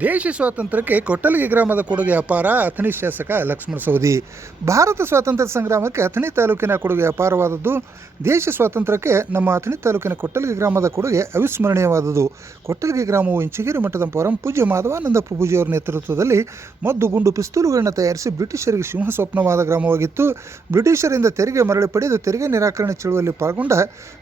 ದೇಶ ಸ್ವಾತಂತ್ರ್ಯಕ್ಕೆ ಕೊಟ್ಟಲಿಗೆ ಗ್ರಾಮದ ಕೊಡುಗೆ ಅಪಾರ. ಅಥಣಿ ಶಾಸಕ ಲಕ್ಷ್ಮಣ ಸವದಿ. ಭಾರತ ಸ್ವಾತಂತ್ರ್ಯ ಸಂಗ್ರಾಮಕ್ಕೆ ಅಥಣಿ ತಾಲೂಕಿನ ಕೊಡುಗೆ ಅಪಾರವಾದದ್ದು. ದೇಶ ಸ್ವಾತಂತ್ರ್ಯಕ್ಕೆ ನಮ್ಮ ಅಥಣಿ ತಾಲೂಕಿನ ಕೊಟ್ಟಲಿಗೆ ಗ್ರಾಮದ ಕೊಡುಗೆ ಅವಿಸ್ಮರಣೀಯವಾದದ್ದು. ಕೊಟ್ಟಲಿಗೆ ಗ್ರಾಮವು ಇಂಚಗಿರಿ ಮಠದ ಪರಂ ಪೂಜ್ಯ ಮಾಧವಾನಂದ ಪ್ರಭುಜಿಯವರ ನೇತೃತ್ವದಲ್ಲಿ ಮದ್ದು ಗುಂಡು ಪಿಸ್ತೂಲುಗಳನ್ನು ತಯಾರಿಸಿ ಬ್ರಿಟಿಷರಿಗೆ ಸಿಂಹ ಸ್ವಪ್ನವಾದ ಗ್ರಾಮವಾಗಿತ್ತು. ಬ್ರಿಟಿಷರಿಂದ ತೆರಿಗೆ ಮರಳಿ ಪಡೆದು ತೆರಿಗೆ ನಿರಾಕರಣೆ ಚಳುವಳಿಯಲ್ಲಿ ಪಾಲ್ಗೊಂಡ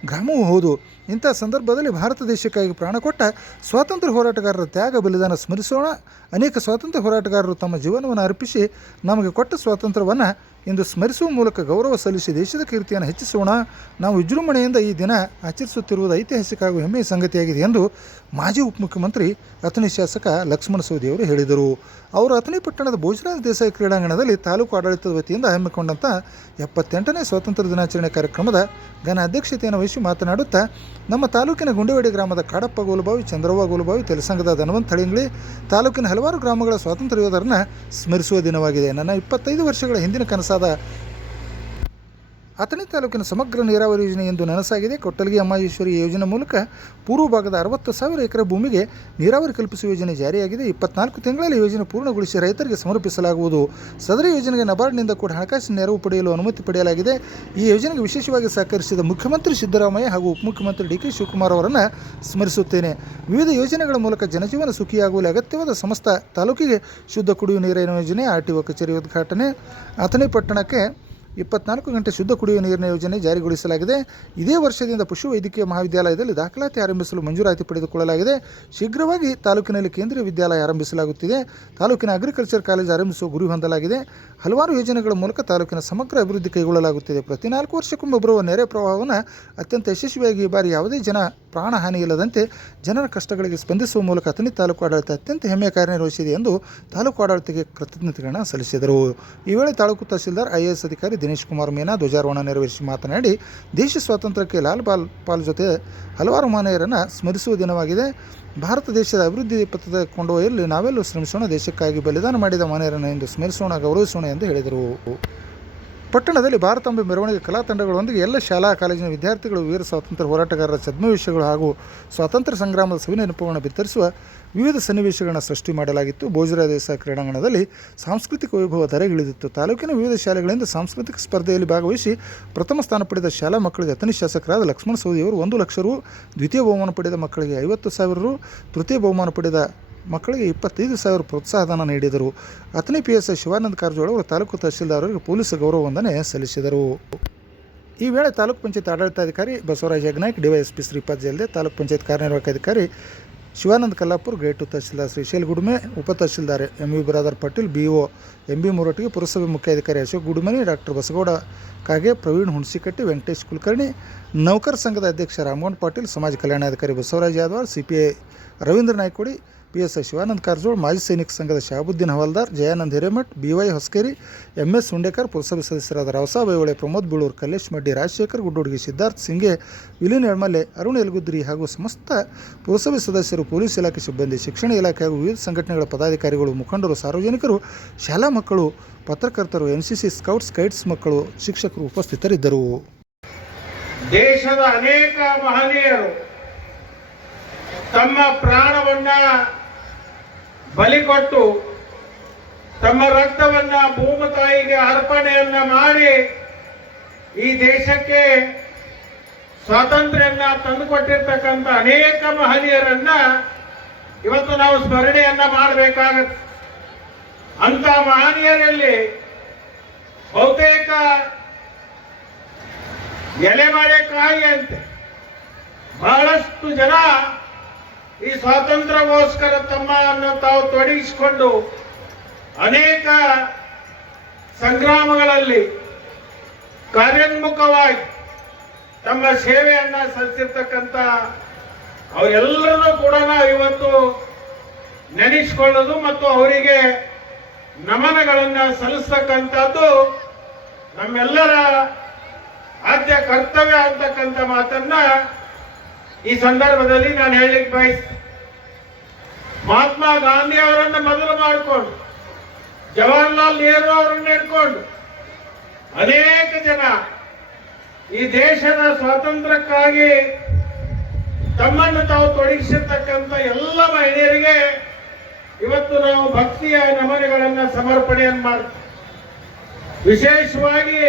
ಗ್ರಾಮವೂ ಹೌದು. ಇಂಥ ಸಂದರ್ಭದಲ್ಲಿ ಭಾರತ ದೇಶಕ್ಕಾಗಿ ಪ್ರಾಣ ಕೊಟ್ಟ ಸ್ವಾತಂತ್ರ್ಯ ಹೋರಾಟಗಾರರ ತ್ಯಾಗ ಬಲಿದಾನ ಸ್ಮರಿಸೋಣ ಅನೇಕ ಸ್ವಾತಂತ್ರ್ಯ ಹೋರಾಟಗಾರರು ತಮ್ಮ ಜೀವನವನ್ನು ಅರ್ಪಿಸಿ ನಮಗೆ ಕೊಟ್ಟ ಸ್ವಾತಂತ್ರ್ಯವನ್ನು ಇಂದು ಸ್ಮರಿಸುವ ಮೂಲಕ ಗೌರವ ಸಲ್ಲಿಸಿ ದೇಶದ ಕೀರ್ತಿಯನ್ನು ಹೆಚ್ಚಿಸೋಣ. ನಾವು ವಿಜೃಂಭಣೆಯಿಂದ ಈ ದಿನ ಆಚರಿಸುತ್ತಿರುವುದು ಐತಿಹಾಸಿಕ ಹಾಗೂ ಹೆಮ್ಮೆಯ ಸಂಗತಿಯಾಗಿದೆ ಎಂದು ಮಾಜಿ ಉಪಮುಖ್ಯಮಂತ್ರಿ ಅಥಣಿ ಶಾಸಕ ಲಕ್ಷ್ಮಣ ಸವದಿ ಅವರು ಹೇಳಿದರು. ಅವರು ಅಥಣಿ ಪಟ್ಟಣದ ಭೋಜನಾಥ ದೇಸಾಯಿ ಕ್ರೀಡಾಂಗಣದಲ್ಲಿ ತಾಲೂಕು ಆಡಳಿತದ ವತಿಯಿಂದ ಹಮ್ಮಿಕೊಂಡಂಥ ಎಪ್ಪತ್ತೆಂಟನೇ ಸ್ವಾತಂತ್ರ್ಯ ದಿನಾಚರಣೆ ಕಾರ್ಯಕ್ರಮದ ಘನ ಅಧ್ಯಕ್ಷತೆಯನ್ನು ವಹಿಸಿ ಮಾತನಾಡುತ್ತಾ, ನಮ್ಮ ತಾಲೂಕಿನ ಗುಂಡೇವಾಡಿ ಗ್ರಾಮದ ಕಾಡಪ್ಪ ಗೋಲುಬಾವಿ, ಚಂದ್ರವ್ವ ಗೋಲುಬಾವಿ, ತೆಲಸಂಗದ ಧನವಂತ ಹಳಿಂಗ್ಳಿ ತಾಲೂಕಿನ ಹಲವಾರು ಗ್ರಾಮಗಳ ಸ್ವಾತಂತ್ರ್ಯ ಯೋಧರನ್ನ ಸ್ಮರಿಸುವ ದಿನವಾಗಿದೆ. ನನ್ನ ಇಪ್ಪತ್ತೈದು ವರ್ಷಗಳ ಹಿಂದಿನ Other. ಅಥಣಿ ತಾಲೂಕಿನ ಸಮಗ್ರ ನೀರಾವರಿ ಯೋಜನೆ ಎಂದು ನನಸಾಗಿದೆ. ಕೊಟ್ಟಲಗಿ ಅಮ್ಮಾಯೇಶ್ವರಿ ಯೋಜನೆ ಮೂಲಕ ಪೂರ್ವ ಭಾಗದ ಅರವತ್ತು ಸಾವಿರ ಎಕರೆ ಭೂಮಿಗೆ ನೀರಾವರಿ ಕಲ್ಪಿಸುವ ಯೋಜನೆ ಜಾರಿಯಾಗಿದೆ. ಇಪ್ಪತ್ನಾಲ್ಕು ತಿಂಗಳಲ್ಲಿ ಯೋಜನೆ ಪೂರ್ಣಗೊಳಿಸಿ ರೈತರಿಗೆ ಸಮರ್ಪಿಸಲಾಗುವುದು. ಸದರಿ ಯೋಜನೆಗೆ ನಬಾರ್ಡ್ನಿಂದ ಕೂಡ ಹಣಕಾಸಿನ ನೆರವು ಪಡೆಯಲು ಅನುಮತಿ ಪಡೆಯಲಾಗಿದೆ. ಈ ಯೋಜನೆಗೆ ವಿಶೇಷವಾಗಿ ಸಹಕರಿಸಿದ ಮುಖ್ಯಮಂತ್ರಿ ಸಿದ್ದರಾಮಯ್ಯ ಹಾಗೂ ಉಪಮುಖ್ಯಮಂತ್ರಿ ಡಿ ಕೆ ಶಿವಕುಮಾರ್ ಅವರನ್ನು ಸ್ಮರಿಸುತ್ತೇನೆ. ವಿವಿಧ ಯೋಜನೆಗಳ ಮೂಲಕ ಜನಜೀವನ ಸುಖಿಯಾಗುವಲ್ಲಿ ಅಗತ್ಯವಾದ ಸಮಸ್ತ ತಾಲೂಕಿಗೆ ಶುದ್ಧ ಕುಡಿಯುವ ನೀರಿನ ಯೋಜನೆ ಆರ್ ಟಿ ಕಚೇರಿ ಉದ್ಘಾಟನೆ. ಅಥಣಿ ಪಟ್ಟಣಕ್ಕೆ ಇಪ್ಪತ್ನಾಲ್ಕು ಗಂಟೆ ಶುದ್ಧ ಕುಡಿಯುವ ನೀರಿನ ಯೋಜನೆ ಜಾರಿಗೊಳಿಸಲಾಗಿದೆ. ಇದೇ ವರ್ಷದಿಂದ ಪಶು ವೈದ್ಯಕೀಯ ಮಹಾವಿದ್ಯಾಲಯದಲ್ಲಿ ದಾಖಲಾತಿ ಆರಂಭಿಸಲು ಮಂಜೂರಾತಿ ಪಡೆದುಕೊಳ್ಳಲಾಗಿದೆ. ಶೀಘ್ರವಾಗಿ ತಾಲೂಕಿನಲ್ಲಿ ಕೇಂದ್ರೀಯ ವಿದ್ಯಾಲಯ ಆರಂಭಿಸಲಾಗುತ್ತಿದೆ. ತಾಲೂಕಿನ ಅಗ್ರಿಕಲ್ಚರ್ ಕಾಲೇಜ್ ಆರಂಭಿಸುವ ಗುರಿ ಹೊಂದಲಾಗಿದೆ. ಹಲವಾರು ಯೋಜನೆಗಳ ಮೂಲಕ ತಾಲೂಕಿನ ಸಮಗ್ರ ಅಭಿವೃದ್ಧಿ ಕೈಗೊಳ್ಳಲಾಗುತ್ತಿದೆ. ಪ್ರತಿ ನಾಲ್ಕು ವರ್ಷಕ್ಕೊಮ್ಮೆ ಬರುವ ನೆರೆ ಪ್ರವಾಹವನ್ನು ಅತ್ಯಂತ ಯಶಸ್ವಿಯಾಗಿ ಈ ಬಾರಿ ಯಾವುದೇ ಜನ ಪ್ರಾಣ ಹಾನಿ ಇಲ್ಲದಂತೆ ಜನರ ಕಷ್ಟಗಳಿಗೆ ಸ್ಪಂದಿಸುವ ಮೂಲಕ ಅಥಣಿ ತಾಲೂಕು ಆಡಳಿತ ಅತ್ಯಂತ ಹೆಮ್ಮೆಯ ಕಾರ್ಯನಿರ್ವಹಿಸಿದೆ ಎಂದು ತಾಲೂಕು ಆಡಳಿತಕ್ಕೆ ಕೃತಜ್ಞತೆಗಳನ್ನು ಸಲ್ಲಿಸಿದರು. ಈ ವೇಳೆ ತಾಲೂಕು ತಹಸೀಲ್ದಾರ್ ಐ ಅಧಿಕಾರಿ ದಿನೇಶ್ ಕುಮಾರ್ ಮೀನಾ ಧ್ವಜಾರೋಹಣ ನೆರವೇರಿಸಿ ಮಾತನಾಡಿ, ದೇಶ ಸ್ವಾತಂತ್ರ್ಯಕ್ಕೆ ಲಾಲ್ ಬಾಲ್, ಪಾಲ್ ಜೊತೆ ಹಲವಾರು ಮಾನವೀಯರನ್ನು ಸ್ಮರಿಸುವ ದಿನವಾಗಿದೆ. ಭಾರತ ದೇಶದ ಅಭಿವೃದ್ಧಿ ಪಥದ ಕೊಂಡೊಯ್ಯಲು ನಾವೆಲ್ಲೂ ಶ್ರಮಿಸೋಣ, ದೇಶಕ್ಕಾಗಿ ಬಲಿದಾನ ಮಾಡಿದ ಮಾನೆಯರನ್ನು ಎಂದು ಸ್ಮರಿಸೋಣ, ಗೌರವಿಸೋಣ ಎಂದು ಹೇಳಿದರು. ಪಟ್ಟಣದಲ್ಲಿ ಭಾರತಾಂಬೆ ಮೆರವಣಿಗೆ ಕಲಾ ತಂಡಗಳೊಂದಿಗೆ ಎಲ್ಲ ಶಾಲಾ ಕಾಲೇಜಿನ ವಿದ್ಯಾರ್ಥಿಗಳು ವೀರ ಸ್ವಾತಂತ್ರ್ಯ ಹೋರಾಟಗಾರರ ಛದ್ಮವೇಶಗಳು ಹಾಗೂ ಸ್ವಾತಂತ್ರ್ಯ ಸಂಗ್ರಾಮದ ಸವಿನೆನಪುಗಳನ್ನು ಬಿತ್ತರಿಸುವ ವಿವಿಧ ಸನ್ನಿವೇಶಗಳನ್ನು ಸೃಷ್ಟಿ ಮಾಡಲಾಗಿತ್ತು. ಭೋಜರ ದೇಸಾಯಿ ಕ್ರೀಡಾಂಗಣದಲ್ಲಿ ಸಾಂಸ್ಕೃತಿಕ ವೈಭವ ಧರೆಗಿಳಿದಿತ್ತು. ತಾಲೂಕಿನ ವಿವಿಧ ಶಾಲೆಗಳಿಂದ ಸಾಂಸ್ಕೃತಿಕ ಸ್ಪರ್ಧೆಯಲ್ಲಿ ಭಾಗವಹಿಸಿ ಪ್ರಥಮ ಸ್ಥಾನ ಪಡೆದ ಶಾಲಾ ಮಕ್ಕಳಿಗೆ ಅತನಿ ಶಾಸಕರಾದ ಲಕ್ಷ್ಮಣ ಸೌದಿಯವರು ಒಂದು ಲಕ್ಷ ರು, ದ್ವಿತೀಯ ಬಹುಮಾನ ಪಡೆದ ಮಕ್ಕಳಿಗೆ ಐವತ್ತು ಸಾವಿರ ರು, ತೃತೀಯ ಬಹುಮಾನ ಪಡೆದ ಮಕ್ಕಳಿಗೆ ಇಪ್ಪತ್ತೈದು ಸಾವಿರ ಪ್ರೋತ್ಸಾಹಧನ ನೀಡಿದರು. ಅಥಣಿ ಪಿ ಎಸ್ ಶಿವಾನಂದ ಕಾರಜೋಳ ಅವರು ತಾಲೂಕು ತಹಶೀಲ್ದಾರರಿಗೆ ಪೊಲೀಸ್ ಗೌರವ ವಂದನೆ ಸಲ್ಲಿಸಿದರು. ಈ ವೇಳೆ ತಾಲೂಕು ಪಂಚಾಯತ್ ಆಡಳಿತಾಧಿಕಾರಿ ಬಸವರಾಜ ಯಗ್ನಾಯ್ಕ್ ಡಿವೈಎಸ್ಪಿ ಶ್ರೀಪಾದ್ ಜಲ್ದೆ ತಾಲೂಕು ಪಂಚಾಯತ್ ಕಾರ್ಯನಿರ್ವಾಹಕ ಅಧಿಕಾರಿ ಶಿವಾನಂದ ಕಲ್ಲಾಪುರ್ ಗ್ರೇಟು ತಹಶೀಲ್ದಾರ್ ಶ್ರೀಶೈಲ್ ಗುಡುಮೆ, ಉಪ tahsildar M V Bradar Patil, B O M B Muratige ಪುರಸಭೆ ಮುಖ್ಯಾಧಿಕಾರಿ ಅಶೋಕ್ ಗುಡುಮನಿ, ಡಾಕ್ಟರ್ ಬಸಗೌಡ ಕಾಗೆ, ಪ್ರವೀಣ್ ಹುಣಸಿಕಟ್ಟಿ, ವೆಂಕಟೇಶ್ ಕುಲಕರ್ಣಿ, ನೌಕರ ಸಂಘದ ಅಧ್ಯಕ್ಷ ರಾಮೋಹನ್ ಪಾಟೀಲ್, ಸಮಾಜ ಕಲ್ಯಾಣಾಧಿಕಾರಿ Basavaraj Yadavar C P I Ravindra Naykodi P S Shivananda Karajola, ಮಾಜಿ ಸೈನಿಕ ಸಂಘದ Shahabuddin Hawaldar, Jayanand Hiremath, B Y Hoskeri M S Sundekar ಪುರಸಭೆ ಸದಸ್ಯರಾದ ರಾವಸಾ ಬೈವಳೆ ಪ್ರಮೋದ್ ಬೀಳೂರು, ಕಲ್ಲೇಶ್ ಮಡ್ಡಿ, ರಾಜಶೇಖರ್ ಗುಡ್ಡೋಡ್ಗಿ, ಸಿದ್ಧಾರ್ಥ ಸಿಂಗೆ ವಿಲೀನ್ ಎಳ್ಮಲೆ ಅರುಣ್ ಎಲ್ಗುದ್ರಿ ಹಾಗೂ ಸಮಸ್ತ ಪುರಸಭೆ ಸದಸ್ಯರು, ಪೊಲೀಸ್ ಇಲಾಖೆ ಸಿಬ್ಬಂದಿ, ಶಿಕ್ಷಣ ಇಲಾಖೆ ಹಾಗೂ ವಿವಿಧ ಸಂಘಟನೆಗಳ ಪದಾಧಿಕಾರಿಗಳು, ಮುಖಂಡರು, ಸಾರ್ವಜನಿಕರು, ಶಾಲಾ ಮಕ್ಕಳು, ಪತ್ರಕರ್ತರು N C C scouts, guides ಮಕ್ಕಳು, ಶಿಕ್ಷಕರು ಉಪಸ್ಥಿತರಿದ್ದರು. ದೇಶದ ಅನೇಕ ಮಹನೀಯರು ತಮ್ಮ ಪ್ರಾಣವನ್ನ ಬಲಿ ಕೊಟ್ಟು ತಮ್ಮ ರಕ್ತವನ್ನ ಭೂಮತಾಯಿಗೆ ಅರ್ಪಣೆಯನ್ನ ಮಾಡಿ ಈ ದೇಶಕ್ಕೆ ಸ್ವಾತಂತ್ರ್ಯವನ್ನ ತಂದುಕೊಟ್ಟಿರ್ತಕ್ಕಂಥ ಅನೇಕ ಮಹನೀಯರನ್ನ ಇವತ್ತು ನಾವು ಸ್ಮರಣೆಯನ್ನ ಮಾಡಬೇಕಾಗತ್ತೆ. ಅಂತ ಮಹನೀಯರಲ್ಲಿ ಬಹುತೇಕ ಎಲೆಮರೆ ಕಾಯಿ ಅಂತೆ ಬಹಳಷ್ಟು ಜನ ಈ ಸ್ವಾತಂತ್ರ್ಯಗೋಸ್ಕರ ತಮ್ಮ ಅನ್ನು ತಾವು ತೊಡಗಿಸಿಕೊಂಡು ಅನೇಕ ಸಂಗ್ರಾಮಗಳಲ್ಲಿ ಕಾರ್ಯೋನ್ಮುಖವಾಗಿ ತಮ್ಮ ಸೇವೆಯನ್ನ ಸಲ್ಲಿಸಿರ್ತಕ್ಕಂಥ ಅವರೆಲ್ಲರನ್ನೂ ಕೂಡ ನಾವು ಇವತ್ತು ನೆನೆಸಿಕೊಳ್ಳೋದು ಮತ್ತು ಅವರಿಗೆ ನಮನಗಳನ್ನ ಸಲ್ಲಿಸ್ತಕ್ಕಂಥದ್ದು ನಮ್ಮೆಲ್ಲರ ಆದ್ಯ ಕರ್ತವ್ಯ ಅಂತಕ್ಕಂಥ ಮಾತನ್ನ ಈ ಸಂದರ್ಭದಲ್ಲಿ ನಾನು ಹೇಳಲಿಕ್ಕೆ ಬಯಸ್ತೇನೆ ಮಹಾತ್ಮ ಗಾಂಧಿ ಅವರನ್ನ ಮೊದಲು ಮಾಡಿಕೊಂಡು, ಜವಾಹರ್ಲಾಲ್ ನೆಹರು ಅವರನ್ನ ಇಟ್ಕೊಂಡು ಅನೇಕ ಜನ ಈ ದೇಶದ ಸ್ವಾತಂತ್ರ್ಯಕ್ಕಾಗಿ ತಮ್ಮನ್ನು ತಾವು ತೊಡಗಿಸಿರ್ತಕ್ಕಂಥ ಎಲ್ಲ ಮಹಿಳೆಯರಿಗೆ ಇವತ್ತು ನಾವು ಭಕ್ತಿಯ ನಮನಗಳನ್ನ ಸಮರ್ಪಣೆಯನ್ನು ಮಾಡ್ತೀವಿ. ವಿಶೇಷವಾಗಿ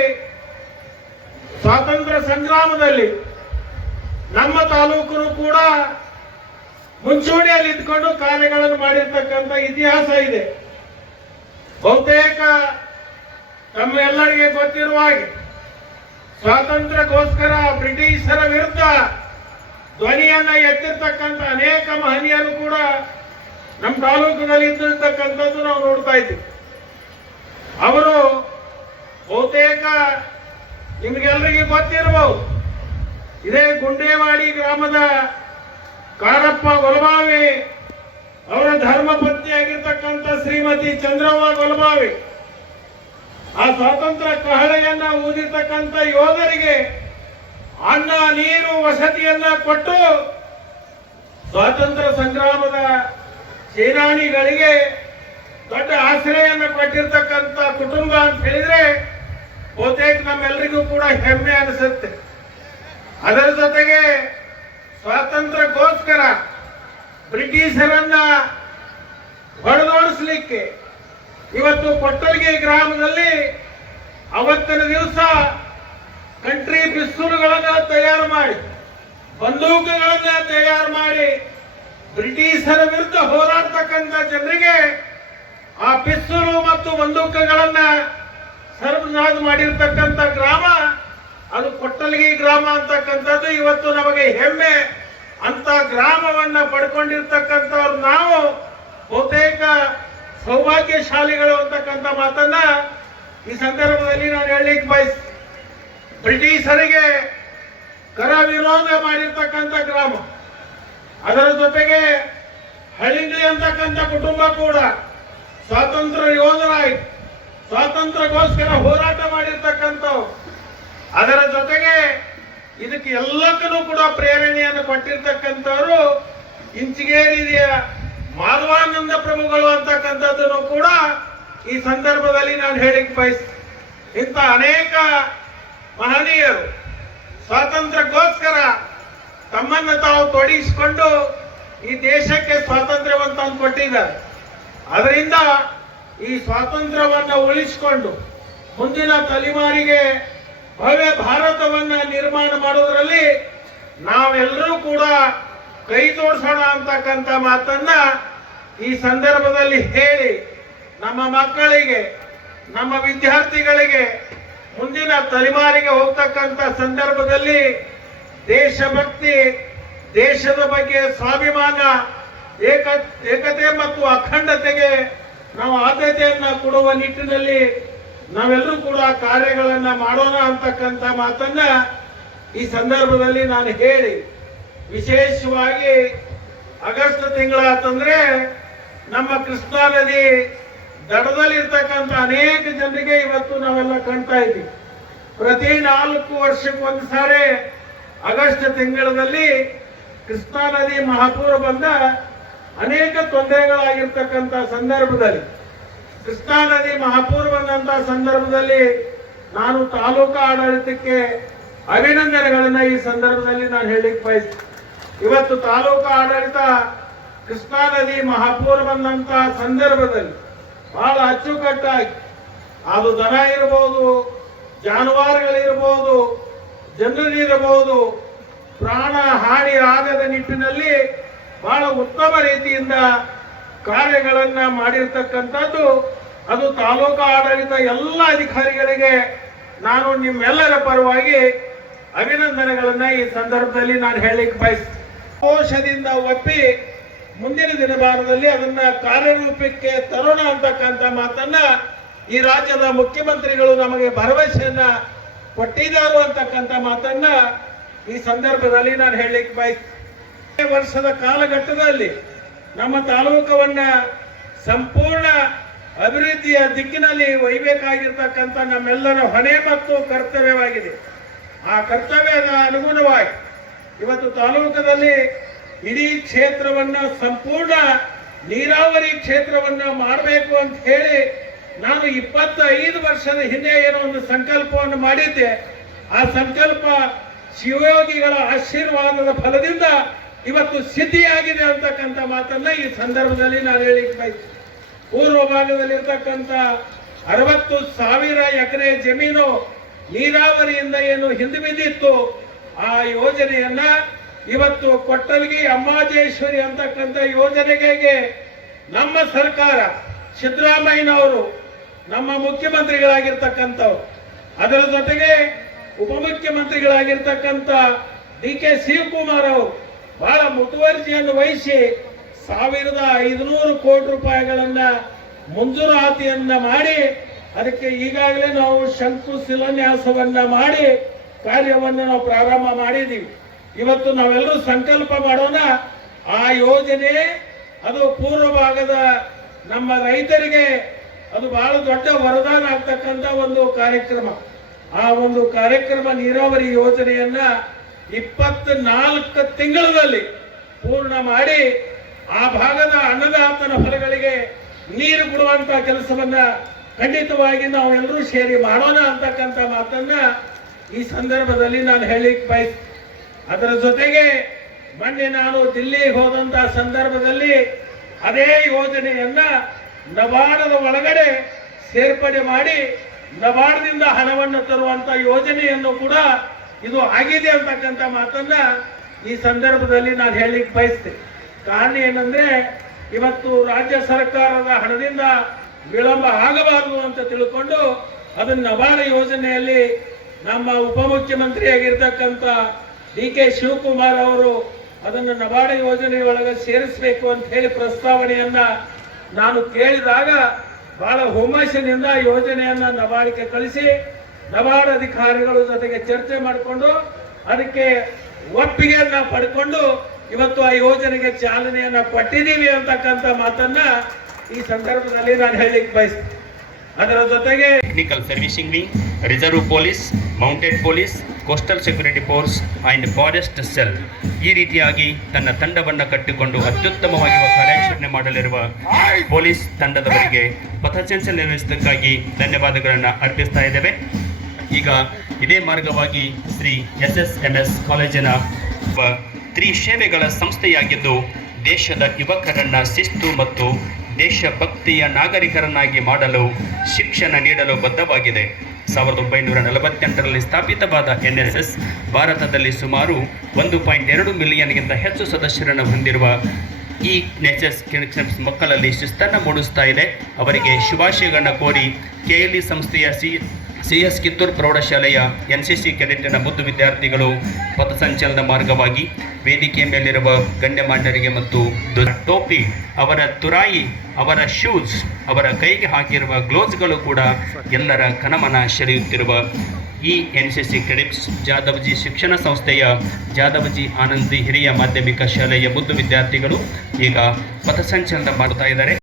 ಸ್ವಾತಂತ್ರ್ಯ ಸಂಗ್ರಾಮದಲ್ಲಿ ನಮ್ಮ ತಾಲೂಕು ಕೂಡ ಮುಂಚೂಣಿಯಲ್ಲಿ ಇದ್ಕೊಂಡು ಕಾರ್ಯಗಳನ್ನು ಮಾಡಿರ್ತಕ್ಕಂಥ ಇತಿಹಾಸ ಇದೆ. ಬಹುತೇಕ ತಮ್ಮೆಲ್ಲರಿಗೆ ಗೊತ್ತಿರುವ ಹಾಗೆ ಸ್ವಾತಂತ್ರ್ಯಕ್ಕೋಸ್ಕರ ಬ್ರಿಟಿಷರ ವಿರುದ್ಧ ಧ್ವನಿಯನ್ನ ಎತ್ತಿರ್ತಕ್ಕಂಥ ಅನೇಕ ಮಹನೀಯರು ಕೂಡ ನಮ್ಮ ತಾಲೂಕಿನಲ್ಲಿ ಇದ್ದಿರ್ತಕ್ಕಂಥದ್ದು ನಾವು ನೋಡ್ತಾ ಇದ್ದೀವಿ. ಅವರು ಬಹುತೇಕ ನಿಮಗೆಲ್ಲರಿಗೆ ಗೊತ್ತಿರಬಹುದು ಇದೇ ಗುಂಡೇವಾಡಿ ಗ್ರಾಮದ ಕಾರಪ್ಪ ಗೊಲಬಾವಿ ಅವರ ಧರ್ಮಪತ್ನಿಯಾಗಿರ್ತಕ್ಕಂಥ ಶ್ರೀಮತಿ ಚಂದ್ರವ್ವ ಗೊಲಬಾವಿ. ಆ ಸ್ವಾತಂತ್ರ್ಯ ಕಹಳೆಯನ್ನ ಊದಿರ್ತಕ್ಕಂಥ ಯೋಧರಿಗೆ ಅನ್ನ, ನೀರು, ವಸತಿಯನ್ನ ಕೊಟ್ಟು ಸ್ವಾತಂತ್ರ್ಯ ಸಂಗ್ರಾಮದ ಸೇನಾನಿಗಳಿಗೆ ದೊಡ್ಡ ಆಶ್ರಯವನ್ನು ಕೊಟ್ಟಿರ್ತಕ್ಕಂಥ ಕುಟುಂಬ ಅಂತ ಹೇಳಿದ್ರೆ ಬಹುತೇಕ ನಮ್ಮೆಲ್ಲರಿಗೂ ಕೂಡ ಹೆಮ್ಮೆ ಅನಿಸುತ್ತೆ. ಅದರ ಜೊತೆಗೆ ಸ್ವಾತಂತ್ರ್ಯಕ್ಕೋಸ್ಕರ ಬ್ರಿಟಿಷರನ್ನ ಹೊಡೆದೋಡಿಸ್ಲಿಕ್ಕೆ ಇವತ್ತು ಕೊಟ್ಟಲ್ಗಿ ಗ್ರಾಮದಲ್ಲಿ ಅವತ್ತಿನ ದಿವಸ ಕಂಟ್ರಿ ಪಿಸ್ತೂಲುಗಳನ್ನ ತಯಾರು ಮಾಡಿ, ಬಂದೂಕುಗಳನ್ನ ತಯಾರು ಮಾಡಿ ಬ್ರಿಟಿಷರ ವಿರುದ್ಧ ಹೋರಾಡ್ತಕ್ಕಂಥ ಜನರಿಗೆ ಆ ಪಿಸ್ತೂಲು ಮತ್ತು ಬಂದೂಕುಗಳನ್ನ ಸರ್ವನಾದ್ ಮಾಡಿರ್ತಕ್ಕಂಥ ಗ್ರಾಮ ಅದು ಕೊಟ್ಟಲ್ಗಿ ಗ್ರಾಮ ಅಂತಕ್ಕಂಥದ್ದು ಇವತ್ತು ನಮಗೆ ಹೆಮ್ಮೆ. ಅಂತ ಗ್ರಾಮವನ್ನ ಪಡ್ಕೊಂಡಿರ್ತಕ್ಕಂಥವ್ರು ನಾವು ಬಹುತೇಕ ಸೌಭಾಗ್ಯಶಾಲಿಗಳು ಅಂತಕ್ಕಂಥ ಮಾತನ್ನ ಈ ಸಂದರ್ಭದಲ್ಲಿ ನಾನು ಹೇಳಲಿಕ್ಕೆ ಬಯಸ್, ಬ್ರಿಟಿಷರಿಗೆ ಕರ ವಿರೋಧ ಮಾಡಿರ್ತಕ್ಕಂಥ ಗ್ರಾಮ. ಅದರ ಜೊತೆಗೆ ಹಳ್ಳಿ ಅಂತಕ್ಕಂಥ ಕುಟುಂಬ ಕೂಡ ಸ್ವಾತಂತ್ರ್ಯ ಯೋಧರಾಯ್ತು. ಸ್ವಾತಂತ್ರ್ಯಕ್ಕೋಸ್ಕರ ಹೋರಾಟ ಮಾಡಿರ್ತಕ್ಕಂಥವು ಅದರ ಜೊತೆಗೆ ಇದಕ್ಕೆ ಎಲ್ಲಕ್ಕೂ ಕೂಡ ಪ್ರೇರಣೆಯನ್ನು ಕೊಟ್ಟಿರ್ತಕ್ಕಂಥವರು ಇಂಚಿಗೇರಿಯ ಮಾಧವಾನಂದ ಪ್ರಭುಗಳು ಅಂತಕ್ಕಂಥದ್ದನ್ನು ಕೂಡ ಈ ಸಂದರ್ಭದಲ್ಲಿ ನಾನು ಹೇಳಿಕ್ ಬಯಸ್ತೀನಿ ಇಂಥ ಅನೇಕ ಮಹನೀಯರು ಸ್ವಾತಂತ್ರ್ಯಕ್ಕೋಸ್ಕರ ತಮ್ಮನ್ನು ತಾವು ತೊಡಗಿಸಿಕೊಂಡು ಈ ದೇಶಕ್ಕೆ ಸ್ವಾತಂತ್ರ್ಯವನ್ನು ತಂದು ಕೊಟ್ಟಿದ್ದಾರೆ. ಅದರಿಂದ ಈ ಸ್ವಾತಂತ್ರ್ಯವನ್ನು ಉಳಿಸಿಕೊಂಡು ಮುಂದಿನ ತಲೆಮಾರಿಗೆ ಭವ್ಯ ಭಾರತವನ್ನ ನಿರ್ಮಾಣ ಮಾಡೋದ್ರಲ್ಲಿ ನಾವೆಲ್ಲರೂ ಕೂಡ ಕೈ ಜೋಡಿಸೋಣ ಅಂತಕ್ಕಂಥ ಮಾತನ್ನ ಈ ಸಂದರ್ಭದಲ್ಲಿ ಹೇಳಿ ನಮ್ಮ ಮಕ್ಕಳಿಗೆ, ನಮ್ಮ ವಿದ್ಯಾರ್ಥಿಗಳಿಗೆ ಮುಂದಿನ ತಲೆಮಾರಿಗೆ ಹೋಗ್ತಕ್ಕಂಥ ಸಂದರ್ಭದಲ್ಲಿ ದೇಶಭಕ್ತಿ, ದೇಶದ ಬಗ್ಗೆ ಸ್ವಾಭಿಮಾನ, ಏಕ, ಏಕತೆ ಮತ್ತು ಅಖಂಡತೆಗೆ ನಾವು ಆದ್ಯತೆಯನ್ನು ಕೊಡುವ ನಿಟ್ಟಿನಲ್ಲಿ ನಾವೆಲ್ಲರೂ ಕೂಡ ಕಾರ್ಯಗಳನ್ನ ಮಾಡೋಣ ಅಂತಕ್ಕಂಥ ಮಾತನ್ನ ಈ ಸಂದರ್ಭದಲ್ಲಿ ನಾನು ಹೇಳಿ, ವಿಶೇಷವಾಗಿ ಆಗಸ್ಟ್ ತಿಂಗಳಾತಂದ್ರೆ ನಮ್ಮ ಕೃಷ್ಣಾ ನದಿ ದಡದಲ್ಲಿರ್ತಕ್ಕಂಥ ಅನೇಕ ಜನರಿಗೆ ಇವತ್ತು ನಾವೆಲ್ಲ ಕಾಣ್ತಾ ಇದ್ದೀವಿ. ಪ್ರತಿ ನಾಲ್ಕು ವರ್ಷಕ್ಕೆ ಒಂದು ಸಾರಿ ಆಗಸ್ಟ್ ತಿಂಗಳಲ್ಲಿ ಕೃಷ್ಣಾ ನದಿ ಮಹಾಪೂರ ಬಂದ ಅನೇಕ ತೊಂದರೆಗಳಾಗಿರ್ತಕ್ಕಂಥ ಸಂದರ್ಭದಲ್ಲಿ ಕೃಷ್ಣಾ ನದಿ ಮಹಾಪೂರ್ ಬಂದಂತ ಸಂದರ್ಭದಲ್ಲಿ ನಾನು ತಾಲೂಕಾ ಆಡಳಿತಕ್ಕೆ ಅಭಿನಂದನೆಗಳನ್ನ ಈ ಸಂದರ್ಭದಲ್ಲಿ ನಾನು ಹೇಳಿಕ್ ಬಯಸ್ತೀನಿ. ಇವತ್ತು ತಾಲೂಕು ಆಡಳಿತ ಕೃಷ್ಣಾ ನದಿ ಮಹಾಪೂರ್ ಬಂದಂತ ಸಂದರ್ಭದಲ್ಲಿ ಬಹಳ ಅಚ್ಚುಕಟ್ಟಾಗಿ ಅದು ದನ ಇರಬಹುದು ಜಾನುವಾರುಗಳಿರಬಹುದು ಜನರಿರಬಹುದು ಪ್ರಾಣ ಹಾನಿ ಆಗದ ನಿಟ್ಟಿನಲ್ಲಿ ಬಹಳ ಉತ್ತಮ ರೀತಿಯಿಂದ ಕಾರ್ಯಗಳನ್ನ ಮಾಡಿರ್ತಕ್ಕಂಥದ್ದು ಅದು ತಾಲೂಕು ಆಡಳಿತ ಎಲ್ಲ ಅಧಿಕಾರಿಗಳಿಗೆ ನಾನು ನಿಮ್ಮೆಲ್ಲರ ಪರವಾಗಿ ಅಭಿನಂದನೆಗಳನ್ನ ಈ ಸಂದರ್ಭದಲ್ಲಿ ನಾನು ಹೇಳಲಿಕ್ಕೆ ಬಯಸ್ತೀನಿ. ಕೋಶದಿಂದ ಒಪ್ಪಿ ಮುಂದಿನ ದಿನಮಾನದಲ್ಲಿ ಅದನ್ನ ಕಾರ್ಯರೂಪಕ್ಕೆ ತರೋಣ ಅಂತಕ್ಕಂಥ ಮಾತನ್ನ ಈ ರಾಜ್ಯದ ಮುಖ್ಯಮಂತ್ರಿಗಳು ನಮಗೆ ಭರವಸೆಯನ್ನ ಕೊಟ್ಟಿದ್ದಾರೆ ಅಂತಕ್ಕಂಥ ಮಾತನ್ನ ಈ ಸಂದರ್ಭದಲ್ಲಿ ನಾನು ಹೇಳಲಿಕ್ಕೆ ಬಯಸ್ತೀನಿ. ವರ್ಷದ ಕಾಲಘಟ್ಟದಲ್ಲಿ ನಮ್ಮ ತಾಲೂಕವನ್ನ ಸಂಪೂರ್ಣ ಅಭಿವೃದ್ಧಿಯ ದಿಕ್ಕಿನಲ್ಲಿ ಒಯ್ಯಬೇಕಾಗಿರ್ತಕ್ಕಂಥ ನಮ್ಮೆಲ್ಲರ ಹೊಣೆ ಮತ್ತು ಕರ್ತವ್ಯವಾಗಿದೆ. ಆ ಕರ್ತವ್ಯದ ಅನುಗುಣವಾಗಿ ಇವತ್ತು ತಾಲೂಕದಲ್ಲಿ ಇಡೀ ಕ್ಷೇತ್ರವನ್ನ ಸಂಪೂರ್ಣ ನೀರಾವರಿ ಕ್ಷೇತ್ರವನ್ನ ಮಾಡಬೇಕು ಅಂತ ಹೇಳಿ ನಾನು ಇಪ್ಪತ್ತೈದು ವರ್ಷದ ಹಿಂದೆ ಏನೋ ಒಂದು ಸಂಕಲ್ಪವನ್ನು ಮಾಡಿದ್ದೆ. ಆ ಸಂಕಲ್ಪ ಶಿವಯೋಗಿಗಳ ಆಶೀರ್ವಾದದ ಫಲದಿಂದ ಇವತ್ತು ಸಿದ್ಧಿಯಾಗಿದೆ ಅಂತಕ್ಕಂಥ ಮಾತನ್ನ ಈ ಸಂದರ್ಭದಲ್ಲಿ ನಾನು ಹೇಳಿಕ್ ಬಯಸ್ತೀನಿ. ಪೂರ್ವ ಭಾಗದಲ್ಲಿರ್ತಕ್ಕಂಥ ಅರವತ್ತು ಸಾವಿರ ಎಕರೆ ಜಮೀನು ನೀರಾವರಿಯಿಂದ ಏನು ಹಿಂದೆ ಬಿದ್ದಿತ್ತು, ಆ ಯೋಜನೆಯನ್ನ ಇವತ್ತು ಕೊಟ್ಟಲ್ಗಿ ಅಮ್ಮಾಜೇಶ್ವರಿ ಅಂತಕ್ಕಂಥ ಯೋಜನೆಗೆ ನಮ್ಮ ಸರ್ಕಾರ, ಸಿದ್ದರಾಮಯ್ಯನವರು ನಮ್ಮ ಮುಖ್ಯಮಂತ್ರಿಗಳಾಗಿರ್ತಕ್ಕಂಥವ್ರು. ಅದರ ಜೊತೆಗೆ ಉಪಮುಖ್ಯಮಂತ್ರಿಗಳಾಗಿರ್ತಕ್ಕಂಥ ಡಿ ಕೆ ಶಿವಕುಮಾರ್ ಅವರು ಬಹಳ ಮುತುವರ್ಜಿಯನ್ನು ವಹಿಸಿ ಸಾವಿರದ ಐದುನೂರು ಕೋಟಿ ರೂಪಾಯಿಗಳನ್ನ ಮಂಜೂರಾತಿಯನ್ನ ಮಾಡಿ, ಅದಕ್ಕೆ ಈಗಾಗಲೇ ನಾವು ಶಂಕು ಶಿಲಾನ್ಯಾಸವನ್ನ ಮಾಡಿ ಕಾರ್ಯವನ್ನು ನಾವು ಪ್ರಾರಂಭ ಮಾಡಿದ್ದೀವಿ. ಇವತ್ತು ನಾವೆಲ್ಲರೂ ಸಂಕಲ್ಪ ಮಾಡೋಣ. ಆ ಯೋಜನೆ, ಅದು ಪೂರ್ವ ಭಾಗದ ನಮ್ಮ ರೈತರಿಗೆ ಅದು ಬಹಳ ದೊಡ್ಡ ವರದಾನ ಆಗ್ತಕ್ಕಂಥ ಒಂದು ಕಾರ್ಯಕ್ರಮ. ಆ ಒಂದು ಕಾರ್ಯಕ್ರಮ ನೀರಾವರಿ ಯೋಜನೆಯನ್ನ ಇಪ್ಪತ್ನಾಲ್ಕು ತಿಂಗಳಲ್ಲಿ ಪೂರ್ಣ ಮಾಡಿ ಆ ಭಾಗದ ಅನ್ನದಾತನ ಹೊಲಗಳಿಗೆ ನೀರು ಬಿಡುವಂತ ಕೆಲಸವನ್ನ ಖಂಡಿತವಾಗಿ ನಾವು ಎಲ್ಲರೂ ಸೇರಿ ಮಾಡೋಣ ಅಂತಕ್ಕಂಥ ಮಾತನ್ನ ಈ ಸಂದರ್ಭದಲ್ಲಿ ನಾನು ಹೇಳಿಕ್ ಬಯಸ್ ಅದರ ಜೊತೆಗೆ ಮೊನ್ನೆ ನಾನು ದಿಲ್ಲಿಗೆ ಹೋದಂತ ಸಂದರ್ಭದಲ್ಲಿ ಅದೇ ಯೋಜನೆಯನ್ನ ನಬಾರ್ಡದ ಒಳಗಡೆ ಸೇರ್ಪಡೆ ಮಾಡಿ ನಬಾರ್ಡ್ದಿಂದ ಹಣವನ್ನು ತರುವಂತ ಯೋಜನೆಯನ್ನು ಕೂಡ ಇದು ಆಗಿದೆ ಅಂತಕ್ಕಂಥ ಮಾತನ್ನ ಈ ಸಂದರ್ಭದಲ್ಲಿ ನಾನು ಹೇಳಲಿಕ್ಕೆ ಬಯಸ್ತೆ. ಕಾರಣ ಏನಂದ್ರೆ, ಇವತ್ತು ರಾಜ್ಯ ಸರ್ಕಾರದ ಹಣದಿಂದ ವಿಳಂಬ ಆಗಬಾರದು ಅಂತ ತಿಳ್ಕೊಂಡು ಅದನ್ನ ನಬಾರ್ಡ್ ಯೋಜನೆಯಲ್ಲಿ ನಮ್ಮ ಉಪಮುಖ್ಯಮಂತ್ರಿಯಾಗಿರ್ತಕ್ಕಂಥ ಡಿ ಕೆ ಶಿವಕುಮಾರ್ ಅವರು ಅದನ್ನು ನಬಾಡ ಯೋಜನೆಯೊಳಗೆ ಸೇರಿಸಬೇಕು ಅಂತ ಹೇಳಿ ಪ್ರಸ್ತಾವನೆಯನ್ನ ನಾನು ಕೇಳಿದಾಗ ಬಹಳ ಹುಮ್ಮಸ್ಸಿನಿಂದ ಯೋಜನೆಯನ್ನ ನಬಾರ್ಡ್ಗೆ ಕಳಿಸಿ ನಬಾರ್ಡ್ ಅಧಿಕಾರಿಗಳ ಜೊತೆಗೆ ಚರ್ಚೆ ಮಾಡಿಕೊಂಡು ಅದಕ್ಕೆ ಒಪ್ಪಿಗೆಯನ್ನ ಪಡ್ಕೊಂಡು ಇವತ್ತು ಆ ಯೋಜನೆಗೆ ಚಾಲನೆಯನ್ನ ಕೊಟ್ಟಿದ್ದೀವಿ ಅಂತಕ್ಕಂಥ ಮಾತನ್ನ ಈ ಸಂದರ್ಭದಲ್ಲಿ ನಾನು ಹೇಳಲಿಕ್ಕೆ ಬಯಸ್ತೀನಿ. ಅದರ ಜೊತೆಗೆ technical servicing wing reserve police mounted police coastal security force and forest cell ಈ ರೀತಿಯಾಗಿ ತನ್ನ ತಂಡವನ್ನು ಕಟ್ಟಿಕೊಂಡು ಅತ್ಯುತ್ತಮವಾಗಿ ಕಾರ್ಯಾಚರಣೆ ಮಾಡಲಿರುವ ಪೊಲೀಸ್ ತಂಡದವರಿಗೆ ಪಥಸಂಚಲನ ನಿರ್ವಹಿಸಿದ್ದಕ್ಕಾಗಿ ಧನ್ಯವಾದಗಳನ್ನು ಅರ್ಪಿಸ್ತಾ ಇದ್ದೇವೆ. ಈಗ ಇದೇ ಮಾರ್ಗವಾಗಿ Shri S S M S ಕಾಲೇಜಿನ ತ್ರಿ ಸೇವೆಗಳ ಸಂಸ್ಥೆಯಾಗಿದ್ದು, ದೇಶದ ಯುವಕರನ್ನು ಶಿಸ್ತು ಮತ್ತು ದೇಶಭಕ್ತಿಯ ನಾಗರಿಕರನ್ನಾಗಿ ಮಾಡಲು ಶಿಕ್ಷಣ ನೀಡಲು ಬದ್ಧವಾಗಿದೆ. ಸಾವಿರದ ಒಂಬೈನೂರ ನಲವತ್ತೆಂಟರಲ್ಲಿ ಸ್ಥಾಪಿತವಾದ ಎನ್ ಎಸ್ ಎಸ್ ಭಾರತದಲ್ಲಿ ಸುಮಾರು ಒಂದು ಪಾಯಿಂಟ್ ಎರಡು ಮಿಲಿಯನ್ಗಿಂತ ಹೆಚ್ಚು ಸದಸ್ಯರನ್ನು ಹೊಂದಿರುವ ಈ ನೆಚಸ್ ಕಿಣಕ್ಸ್ ಮಕ್ಕಳಲ್ಲಿ ಶಿಸ್ತನ್ನು ಮೂಡಿಸ್ತಾ ಇದೆ. ಅವರಿಗೆ ಶುಭಾಶಯಗಳನ್ನು ಕೋರಿ ಕೆಎಲ್ಇ ಸಂಸ್ಥೆಯ ಸಿ ಸಿ ಎಸ್ ಕಿತ್ತೂರು ಪ್ರೌಢಶಾಲೆಯ ಎನ್ ಸಿ ಸಿ ಕೆಡೆಟಿನ ಬುದ್ಧ ವಿದ್ಯಾರ್ಥಿಗಳು ಪಥಸಂಚಲನ ಮಾರ್ಗವಾಗಿ ವೇದಿಕೆಯ ಮೇಲಿರುವ ಗಣ್ಯಮಾನ್ಯರಿಗೆ ಮತ್ತು ಟೋಪಿ, ಅವರ ತುರಾಯಿ, ಅವರ ಶೂಸ್, ಅವರ ಕೈಗೆ ಹಾಕಿರುವ ಗ್ಲೋಸ್ಗಳು ಕೂಡ ಎಲ್ಲರ ಕನಮನ ಸೆಳೆಯುತ್ತಿರುವ ಈ N C C cadets Jadhavji ಶಿಕ್ಷಣ ಸಂಸ್ಥೆಯ ಜಾದವ್ಜಿ ಆನಂದಿ ಹಿರಿಯ ಮಾಧ್ಯಮಿಕ ಶಾಲೆಯ ಬುದ್ಧ ವಿದ್ಯಾರ್ಥಿಗಳು ಈಗ ಪಥಸಂಚಲನ ಮಾಡ್ತಾ ಇದ್ದಾರೆ.